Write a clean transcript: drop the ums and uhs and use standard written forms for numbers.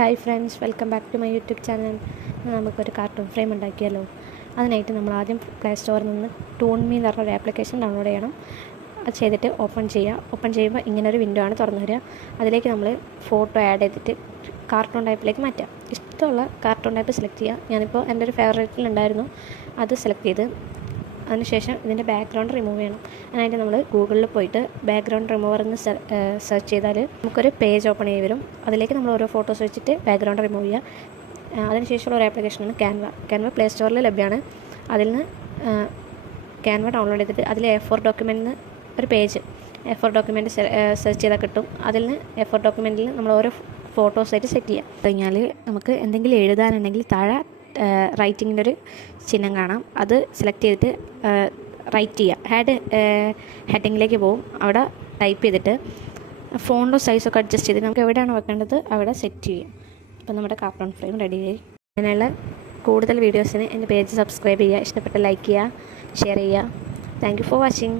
Hi friends, welcome back to my YouTube channel. നമുക്കൊരു cartoon frame ഉണ്ടാക്കിയാലോ. അതിനായിട്ട് നമ്മൾ ആദ്യം പ്ലേ സ്റ്റോറിൽ നിന്ന് ടൂൺമി എന്ന് പറഞ്ഞൊരു ആപ്ലിക്കേഷൻ ഡൗൺലോഡ് ചെയ്യണം. അത് ചെയ്തിട്ട് ഓപ്പൺ ചെയ്യുമ്പോൾ ഇങ്ങനൊരു വിൻഡോ ആണ് തുറന്നു വരിക. അതിലേക്ക് നമ്മൾ ഫോട്ടോ ആഡ് ചെയ്തിട്ട് കാർട്ടൂൺ ടൈപ്പിലേക്ക് മാറ്റാം. ഇഷ്ടമുള്ള കാർട്ടൂൺ ടൈപ്പ് സെലക്ട് ചെയ്യുക. ഞാനിപ്പോൾ എൻ്റെ ഒരു ഫേവറേറ്റിലുണ്ടായിരുന്നു, അത് സെലക്ട് ചെയ്ത് അതിനുശേഷം ഇതിൻ്റെ ബാക്ക്ഗ്രൗണ്ട് റിമൂവ് ചെയ്യണം. അതിനായിട്ട് നമ്മൾ ഗൂഗിളിൽ പോയിട്ട് ബാക്ക്ഗ്രൗണ്ട് റിമൂവർ എന്ന് സെർച്ച് ചെയ്താൽ നമുക്കൊരു പേജ് ഓപ്പൺ ചെയ്ത് വരും. അതിലേക്ക് നമ്മൾ ഓരോ ഫോട്ടോസ് വെച്ചിട്ട് ബാക്ക്ഗ്രൗണ്ട് റിമൂവ് ചെയ്യുക. അതിനുശേഷമുള്ള ഒരു ആപ്ലിക്കേഷനാണ് ക്യാൻവ പ്ലേ സ്റ്റോറിൽ ലഭ്യമാണ്. അതിൽ നിന്ന് ക്യാൻവ ഡൗൺലോഡ് ചെയ്തിട്ട് അതിൽ A4 ഡോക്യുമെൻറ്റിന് ഒരു പേജ് A4 ഡോക്യുമെൻറ്റ് സെർച്ച് ചെയ്താൽ കിട്ടും. അതിൽ നിന്ന് A4 ഡോക്യുമെൻറ്റിൽ നമ്മൾ ഓരോ ഫോട്ടോസായിട്ട് സെറ്റ് ചെയ്യാം. കഴിഞ്ഞാൽ നമുക്ക് എന്തെങ്കിലും എഴുതാനുണ്ടെങ്കിൽ താഴെ റൈറ്റിങ്ങിൻ്റെ ഒരു ചിഹ്നം കാണാം. അത് സെലക്ട് ചെയ്തിട്ട് റൈറ്റ് ചെയ്യുക. ഹെഡിങ്ങിലേക്ക് പോകും. അവിടെ ടൈപ്പ് ചെയ്തിട്ട് ഫോണിൻ്റെ സൈസൊക്കെ അഡ്ജസ്റ്റ് ചെയ്തിട്ട് നമുക്ക് എവിടെയാണ് വെക്കേണ്ടത് അവിടെ സെറ്റ് ചെയ്യും. അപ്പോൾ നമ്മുടെ കാർട്ടൂൺ ഫ്രെയിം റെഡിയായി. അങ്ങനെയുള്ള കൂടുതൽ വീഡിയോസിന് എൻ്റെ പേജ് സബ്സ്ക്രൈബ് ചെയ്യുക. ഇഷ്ടപ്പെട്ട ലൈക്ക് ചെയ്യുക, ഷെയർ ചെയ്യുക. Thank you for watching.